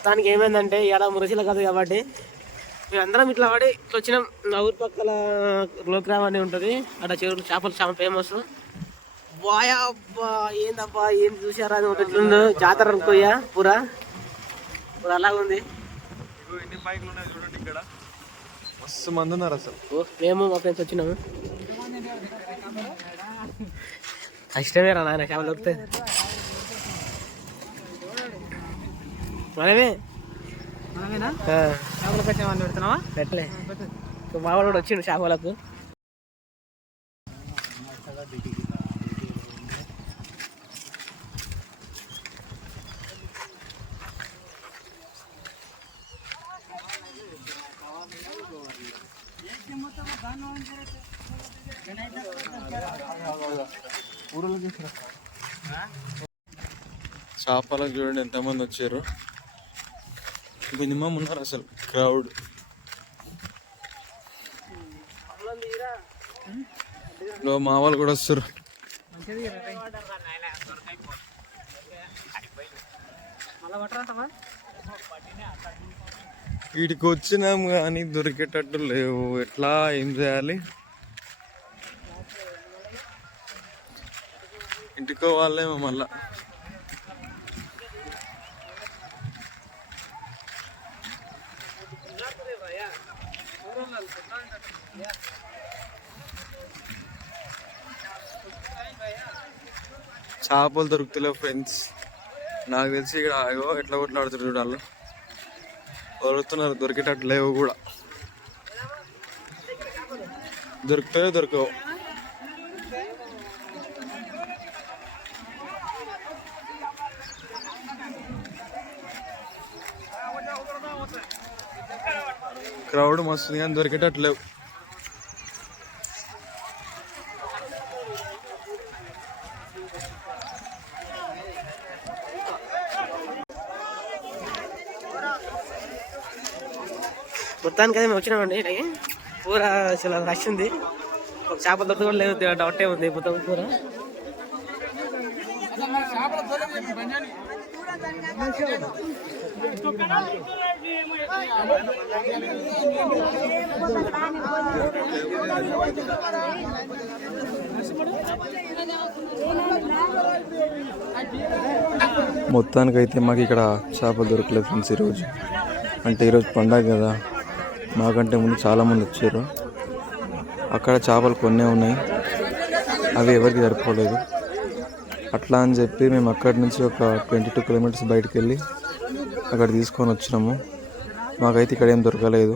మొత్తానికి ఏమైందంటే ఇలా మురసిల కాదు కాబట్టి మేమందరం ఇట్లా పడి ఇట్లా వచ్చినాం. నా ఊరి పక్కల లోక్రామ్ అని ఉంటుంది. అక్కడ చెరువు చేపలు చాలా ఫేమస్ బాయా అబ్బా ఏందబ్బా ఏం చూసారా అని ఒకటి జాతర అనుకోయ్యా పూరా? పూరా అలాగ ఉంది. ఎన్ని బైక్లు ఉన్నాయి చూడండి ఇక్కడ. మస్తు మంది ఉన్నారు అసలు. ఓ, మేము మా ఫ్రెండ్స్ వచ్చినాము. కష్టమే రా నాయన చేపలు దొరుకుతాయి మనమే. ఆ, చేపలు వాళ్ళు పెడుతున్నావా? పెట్టలే. మా వాడు కూడా వచ్చిండు చేపలకు. చేపలకు చూడండి ఎంతమంది వచ్చారు. మినిమం ఉన్నారు అసలు క్రౌడ్లో మా వాళ్ళు కూడా వస్తారు. వీటికి వచ్చినాం కానీ దొరికేటట్టు లేవు. ఎట్లా ఏం చేయాలి? ఇంటికో వాళ్ళేమో మళ్ళా. చేపలు దొరుకుతలేవు ఫ్రెండ్స్ నాకు తెలిసి ఇక్కడ ఆగో ఎట్లా కొట్లాడుతారు చూడాలి. దొరుకుతున్నారు దొరికేటట్టు లేవు కూడా. దొరుకుతాయో దొరకవు. క్రౌడ్ మస్తుంది కానీ దొరికేటట్టు లేవు మొత్తానికి అయితే మేము వచ్చినామండి. ఇక్కడికి చాలా అసలు రష్ ఉంది. ఒక చేపల దొరకడం కూడా లేదు డౌటే ఉంది మొత్తం పూర. మొత్తానికైతే మాకు ఇక్కడ చేపలు దొరకలేదు ఫ్రెండ్స్ ఈరోజు. అంటే ఈరోజు పండగ కదా మాకంటే ముందు చాలామంది వచ్చారు. అక్కడ చేపలు కొన్నే ఉన్నాయి. అవి ఎవరికి సరిపోలేదు. అట్లా అని చెప్పి మేము అక్కడి నుంచి ఒక ట్వంటీ టూ కిలోమీటర్స్ బయటకు వెళ్ళి అక్కడ తీసుకొని వచ్చినాము. మాకైతే ఇక్కడ ఏం దొరకలేదు.